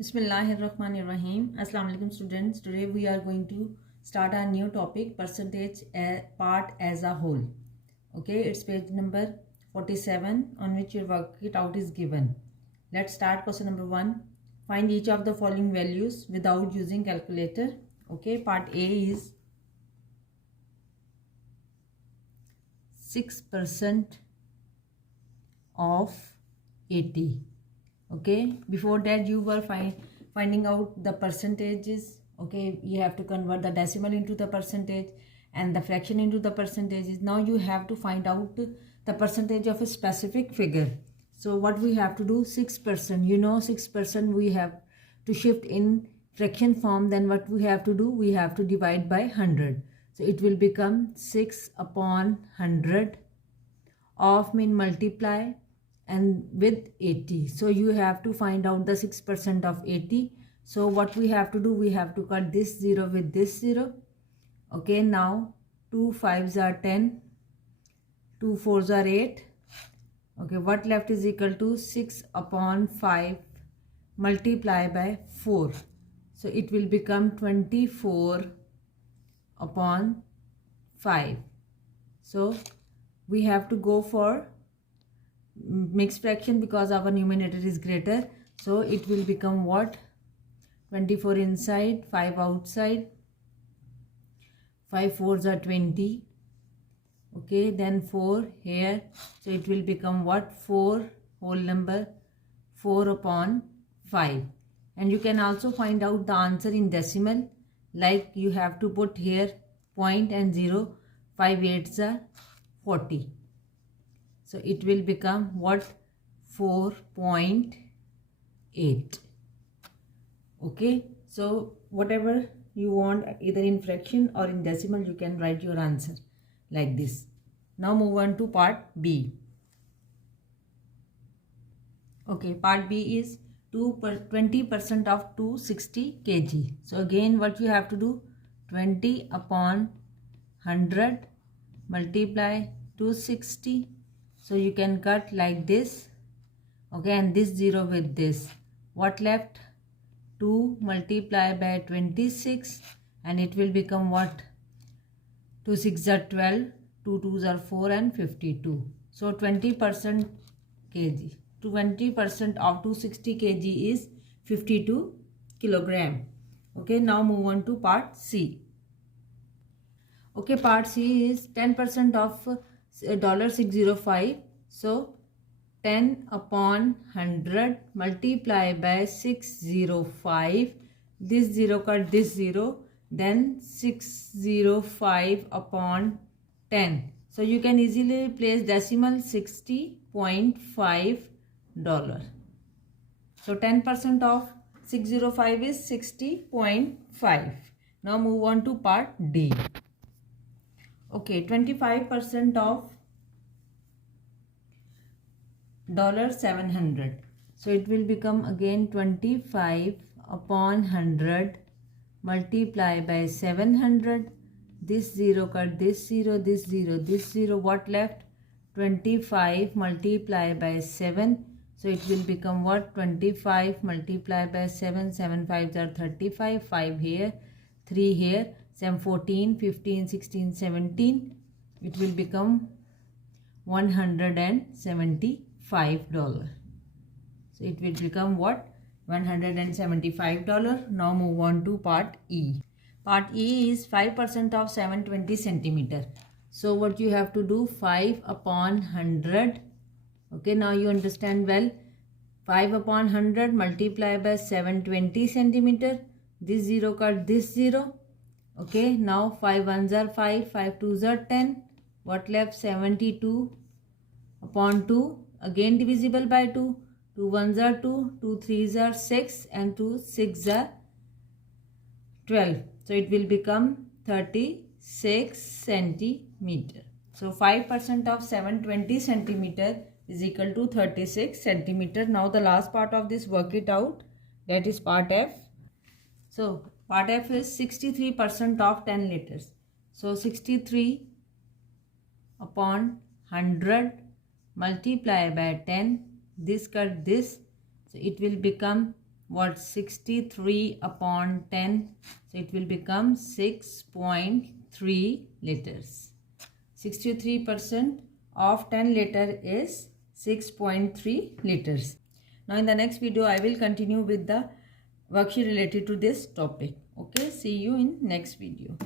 Bismillahirrahmanirrahim. Assalamu alaikum students. Today we are going to start our new topic, percentage part as a whole. Okay, it's page number 47 on which your work it out is given. Let's start question number 1. Find each of the following values without using calculator. Okay, part A is 6% of 80. Okay, before that you were finding out the percentages. Okay, you have to convert the decimal into the percentage and the fraction into the percentages. Now you have to find out the percentage of a specific figure. So what we have to do, 6%, you know 6% we have to shift in fraction form. Then what we have to do, we have to divide by 100. So it will become 6 upon 100 of mean multiply and with 80. So you have to find out the 6% of 80. So what we have to do, we have to cut this 0 with this 0. Okay, now 2 5s are 10, 2 4s are 8. Okay, what left is equal to 6 upon 5 multiply by 4. So it will become 24 upon 5. So we have to go for mixed fraction because our numerator is greater. So it will become what? 24 inside, 5 outside, 5 4s are 20. Okay, then 4 here. So it will become what? 4 whole number, 4 upon 5. And you can also find out the answer in decimal, like you have to put here point and 0. 5 8s are 40. So it will become what? 4.8. Okay, so whatever you want, either in fraction or in decimal, you can write your answer like this. Now move on to part B. Okay, part B is 20% of 260 kg. So again what you have to do, 20 upon 100 multiply 260. So you can cut like this. Okay, and this 0 with this. What left? 2 multiply by 26 and it will become what? 2 6 are 12, 2 2s are 4 and 52. So 20% kg. 20% of 260 kg is 52 kilogram. Okay, now move on to part C. Okay, part C is 10% of $605. So 10 upon 100 multiply by 605. This 0 cut this 0. Then 605 upon 10. So you can easily place decimal $60.5. So 10% of 605 is 60.5. Now move on to part D. Okay, 25% of $700. So it will become again 25 upon 100 multiply by 700. This 0 cut this 0, this 0, this 0. What left? 25 multiply by 7. So it will become what? 25 multiply by 7. 7 5s are 35. 5 here, 3 here. 7 14, 15, 16, 17. It will become $175. So it will become what? $175. Now move on to part E. Part E is 5% of 720 centimeter. So what you have to do, 5 upon 100. Okay, now you understand well. 5 upon 100 multiply by 720 centimeter. This 0 cut this 0. Okay, now 5 1s are 5, 5 2s are 10. What left? 72 upon 2. Again divisible by 2. 2 1s are 2, 2 3s are 6 and 2 6 are 12. So it will become 36 centimeter. So 5% of 720 centimeter is equal to 36 centimeter. Now the last part of this, work it out. That is part F. So part F is 63% of 10 liters. So 63 upon 100 multiply by 10. This cut this. So it will become what 63 upon 10, so it will become 6.3 liters. 63% of 10 liter is 6.3 liters. Now in the next video I will continue with the worksheet related to this topic. Okay, see you in next video.